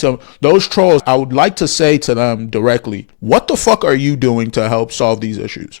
to those trolls, I would like to say to them directly, what the fuck are you doing to help solve these issues?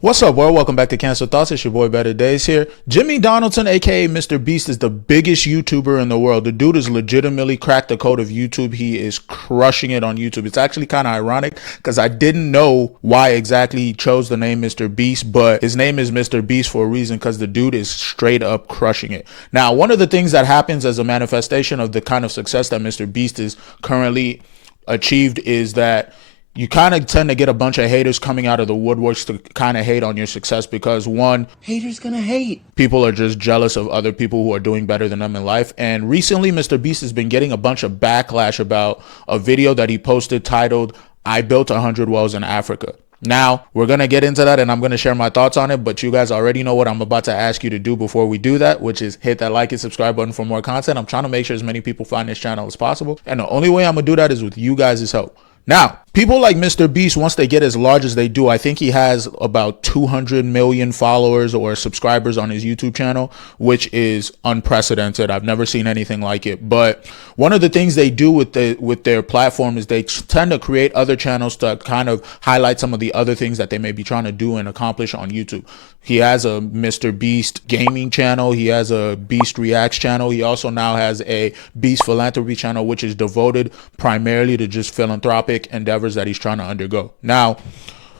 What's up, world? Welcome back to Cancel Thoughts. It's your boy Better Days here. Jimmy Donaldson, aka Mr. Beast, is the biggest YouTuber in the world. The dude has legitimately cracked the code of YouTube. He is crushing it on YouTube. It's actually kind of ironic because I didn't know why exactly he chose the name Mr. Beast, but his name is Mr. Beast for a reason, because the dude is straight up crushing it. Now, one of the things that happens as a manifestation of the kind of success that Mr. Beast is currently achieved is that you kind of tend to get a bunch of haters coming out of the woodworks to kind of hate on your success, because one, haters gonna hate. People are just jealous of other people who are doing better than them in life. And recently, Mr. Beast has been getting a bunch of backlash about a video that he posted titled, "I built 100 wells in Africa." Now, we're going to get into that and I'm going to share my thoughts on it, but you guys already know what I'm about to ask you to do before we do that, which is hit that like and subscribe button for more content. I'm trying to make sure as many people find this channel as possible, and the only way I'm going to do that is with you guys' help. Now, people like Mr. Beast, once they get as large as they do, I think he has about 200 million followers or subscribers on his YouTube channel, which is unprecedented. I've never seen anything like it. But one of the things they do with their platform is they tend to create other channels to kind of highlight some of the other things that they may be trying to do and accomplish on YouTube. He has a Mr. Beast gaming channel. He has a Beast Reacts channel. He also now has a Beast Philanthropy channel, which is devoted primarily to just philanthropic endeavors that he's trying to undergo. Now,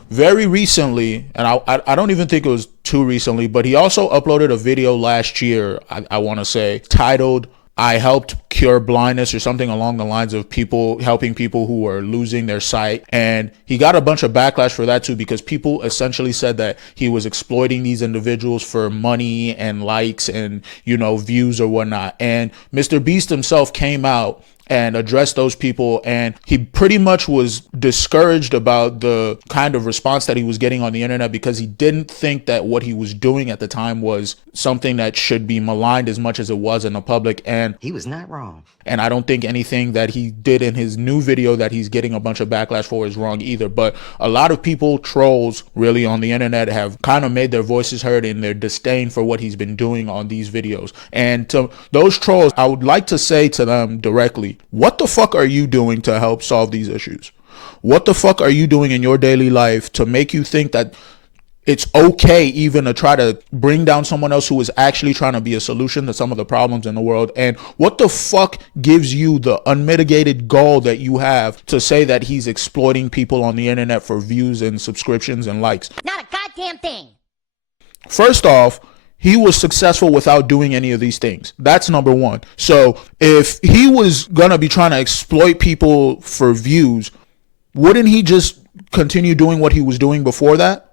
very recently, and I don't even think it was too recently, but he also uploaded a video last year, I want to say, titled, "I helped cure blindness," or something along the lines of helping people who are losing their sight. And he got a bunch of backlash for that too, because people essentially said that he was exploiting these individuals for money and likes and, you know, views or whatnot. And Mr. Beast himself came out and addressed those people, and he pretty much was discouraged about the kind of response that he was getting on the internet, because he didn't think that what he was doing at the time was something that should be maligned as much as it was in the public. And he was not wrong. And I don't think anything that he did in his new video that he's getting a bunch of backlash for is wrong either. But a lot of people, trolls really on the internet, have kind of made their voices heard in their disdain for what he's been doing on these videos. And to those trolls, I would like to say to them directly, what the fuck are you doing to help solve these issues? What the fuck are you doing in your daily life to make you think that it's okay even to try to bring down someone else who is actually trying to be a solution to some of the problems in the world? And what the fuck gives you the unmitigated gall that you have to say that he's exploiting people on the internet for views and subscriptions and likes? Not a goddamn thing. First off, he was successful without doing any of these things. That's number one. So if he was going to be trying to exploit people for views, wouldn't he just continue doing what he was doing before that?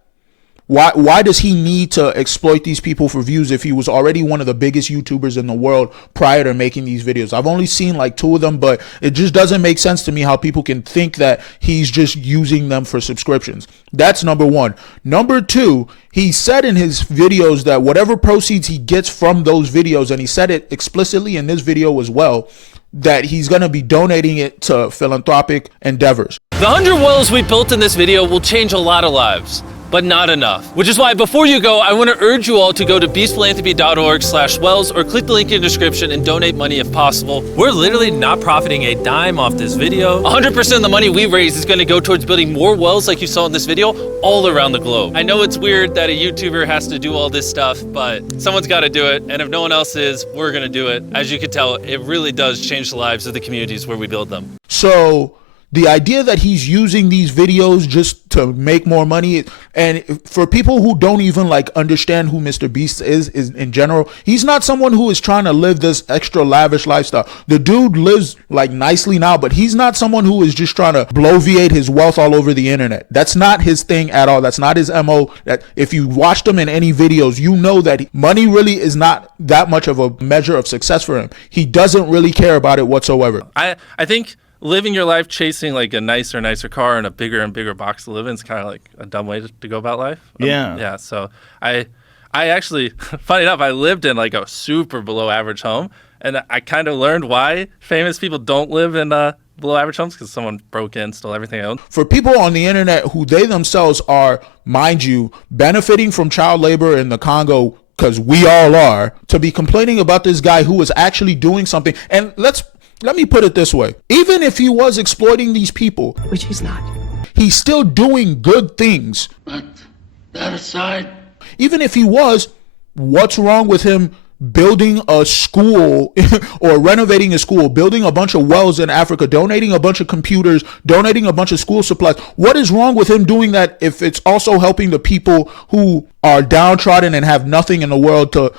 Why does he need to exploit these people for views if he was already one of the biggest YouTubers in the world prior to making these videos? I've only seen like 2 of them, but it just doesn't make sense to me how people can think that he's just using them for subscriptions. That's number one. Number two, he said in his videos that whatever proceeds he gets from those videos, and he said it explicitly in this video as well, that he's going to be donating it to philanthropic endeavors. The 100 wells we built in this video will change a lot of lives, but not enough. Which is why before you go, I want to urge you all to go to beastphilanthropy.org/wells or click the link in the description and donate money if possible. We're literally not profiting a dime off this video. 100% of the money we raise is going to go towards building more wells like you saw in this video all around the globe. I know it's weird that a YouTuber has to do all this stuff, but someone's got to do it. And if no one else is, we're going to do it. As you can tell, it really does change the lives of the communities where we build them. So the idea that he's using these videos just to make more money, and for people who don't even like understand who Mr. Beast is in general, he's not someone who is trying to live this extra lavish lifestyle. The dude lives like nicely now, but he's not someone who is just trying to bloviate his wealth all over the internet. That's not his thing at all. That's not his MO. That if you watched him in any videos, you know that money really is not that much of a measure of success for him. He doesn't really care about it whatsoever. I think living your life chasing like a nicer car and a bigger and bigger box to live in is kind of like a dumb way to go about life. Yeah. Yeah. So I actually, funny enough, I lived in like a super below average home, and I kind of learned why famous people don't live in below average homes because someone broke in, stole everything I owned. For people on the internet who they themselves are, mind you, benefiting from child labor in the Congo, because we all are, to be complaining about this guy who is actually doing something. And let me put it this way. Even if he was exploiting these people, which he's not, he's still doing good things. But that aside, even if he was, what's wrong with him building a school or renovating a school, building a bunch of wells in Africa, donating a bunch of computers, donating a bunch of school supplies? What is wrong with him doing that if it's also helping the people who are downtrodden and have nothing in the world to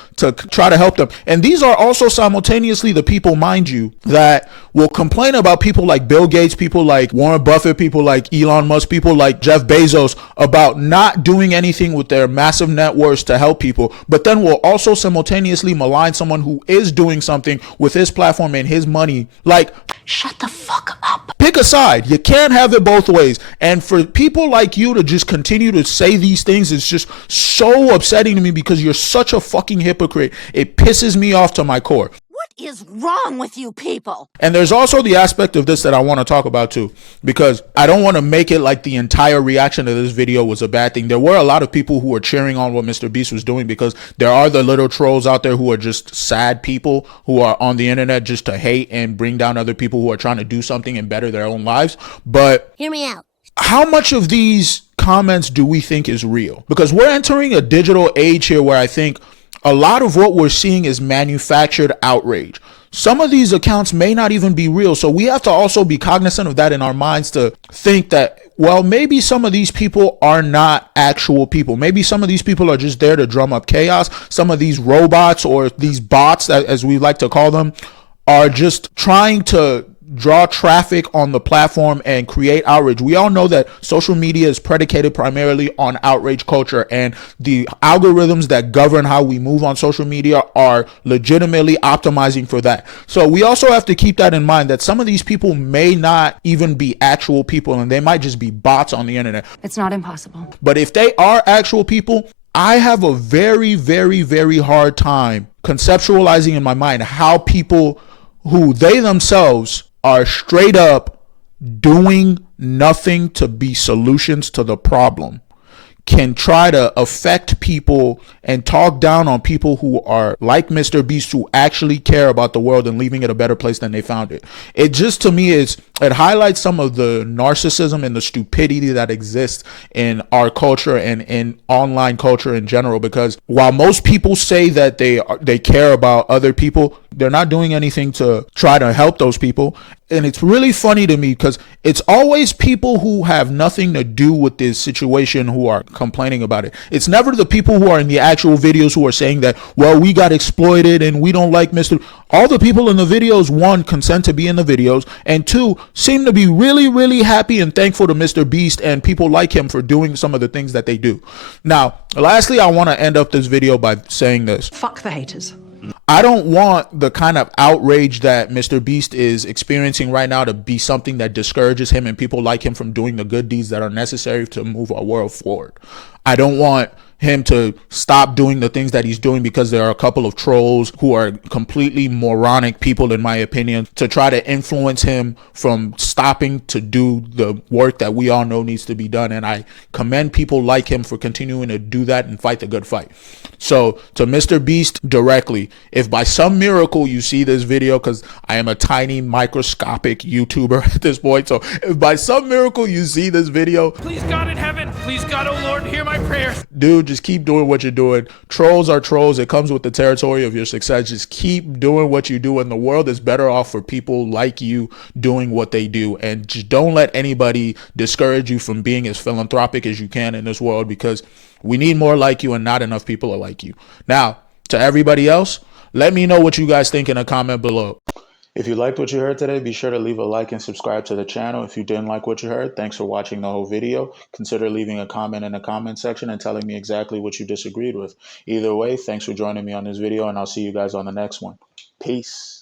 try to help them? And these are also simultaneously the people, mind you, that will complain about people like Bill Gates, people like Warren Buffett, people like Elon Musk, people like Jeff Bezos about not doing anything with their massive net worths to help people, but then will also simultaneously malign someone who is doing something with his platform and his money. Like, shut the fuck up. Pick a side. You can't have it both ways. And for people like you to just continue to say these things is just so upsetting to me because you're such a fucking hypocrite. It pisses me off to my core. What is wrong with you people? And there's also the aspect of this that I want to talk about too, because I don't want to make it like the entire reaction to this video was a bad thing. There were a lot of people who were cheering on what Mr. Beast was doing because there are the little trolls out there who are just sad people who are on the internet just to hate and bring down other people who are trying to do something and better their own lives. But hear me out. How much of these comments do we think is real? Because we're entering a digital age here where I think a lot of what we're seeing is manufactured outrage. Some of these accounts may not even be real. So we have to also be cognizant of that in our minds to think that, well, maybe some of these people are not actual people. Maybe some of these people are just there to drum up chaos. Some of these robots or these bots, as we like to call them, are just trying to draw traffic on the platform and create outrage. We all know that social media is predicated primarily on outrage culture, and the algorithms that govern how we move on social media are legitimately optimizing for that. So we also have to keep that in mind, that some of these people may not even be actual people and they might just be bots on the internet. It's not impossible. But if they are actual people, I have a very, very, very hard time conceptualizing in my mind how people who they themselves are straight up doing nothing to be solutions to the problem can try to affect people and talk down on people who are like Mr. Beast, who actually care about the world and leaving it a better place than they found it. It just, to me, it highlights some of the narcissism and the stupidity that exists in our culture and in online culture in general. Because while most people say that they care about other people, they're not doing anything to try to help those people. And it's really funny to me because it's always people who have nothing to do with this situation who are complaining about it. It's never the people who are in the actual videos who are saying that, well, we got exploited and we don't like Mr. All the people in the videos, one, consent to be in the videos, and two, seem to be really, really happy and thankful to Mr. Beast and people like him for doing some of the things that they do. Now, lastly, I want to end up this video by saying this. Fuck the haters. I don't want the kind of outrage that Mr. Beast is experiencing right now to be something that discourages him and people like him from doing the good deeds that are necessary to move our world forward. I don't want him to stop doing the things that he's doing because there are a couple of trolls who are completely moronic people, in my opinion, to try to influence him from stopping to do the work that we all know needs to be done. And I commend people like him for continuing to do that and fight the good fight. So to Mr. Beast directly, if by some miracle you see this video, because I am a tiny microscopic YouTuber at this point, so if by some miracle you see this video, Please God in heaven, please God, oh Lord, hear my prayers. dude, just keep doing what you're doing. Trolls are trolls. It comes with the territory of your success. Just keep doing what you do, and the world is better off for people like you doing what they do. And just don't let anybody discourage you from being as philanthropic as you can in this world, because we need more like you and not enough people are like you. Now, to everybody else, let me know what you guys think in a comment below. If you liked what you heard today, be sure to leave a like and subscribe to the channel. If you didn't like what you heard, thanks for watching the whole video. Consider leaving a comment in the comment section and telling me exactly what you disagreed with. Either way, thanks for joining me on this video, and I'll see you guys on the next one. Peace.